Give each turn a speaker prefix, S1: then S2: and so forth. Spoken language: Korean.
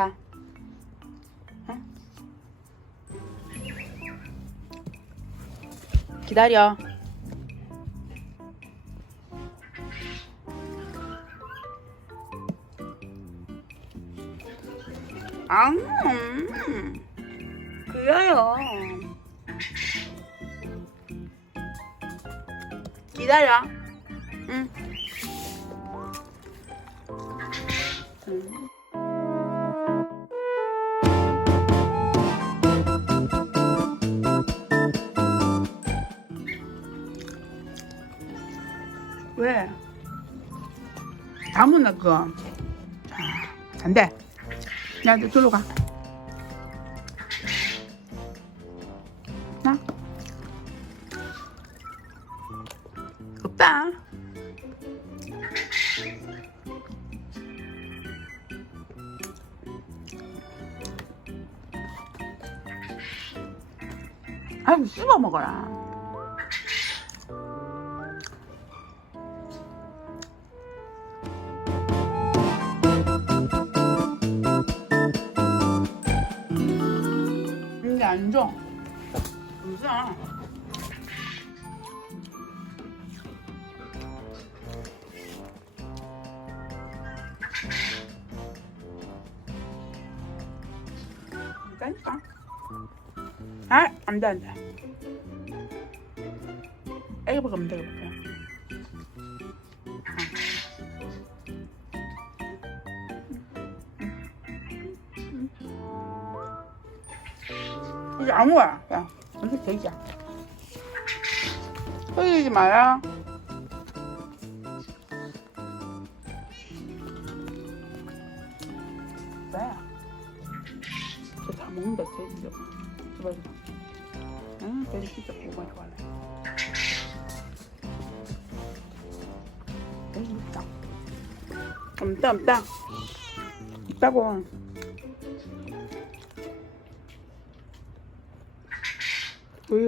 S1: 가. 응? 기다려. 아, 음. 그래요. 기다려. 응. 응. 왜? 다문나 그거. 아, 안 돼. 야, 너 저로 가. 나. 없다. 아이고, 씹어 먹어라. 안 줘. 무슨? 그러니까. 아, 안 돼, 안 돼. 애기 먹으면 되겠다. 이제 아무거야. 야, 이렇게 되자. 흘리지 마라. 왜? 저다 먹는다, 돼지 저거. 줘봐, 줘봐. 응, 돼지 진짜 고구마 좋아하네. 돼지 있다. 없다, 없다. 있다고. Quý.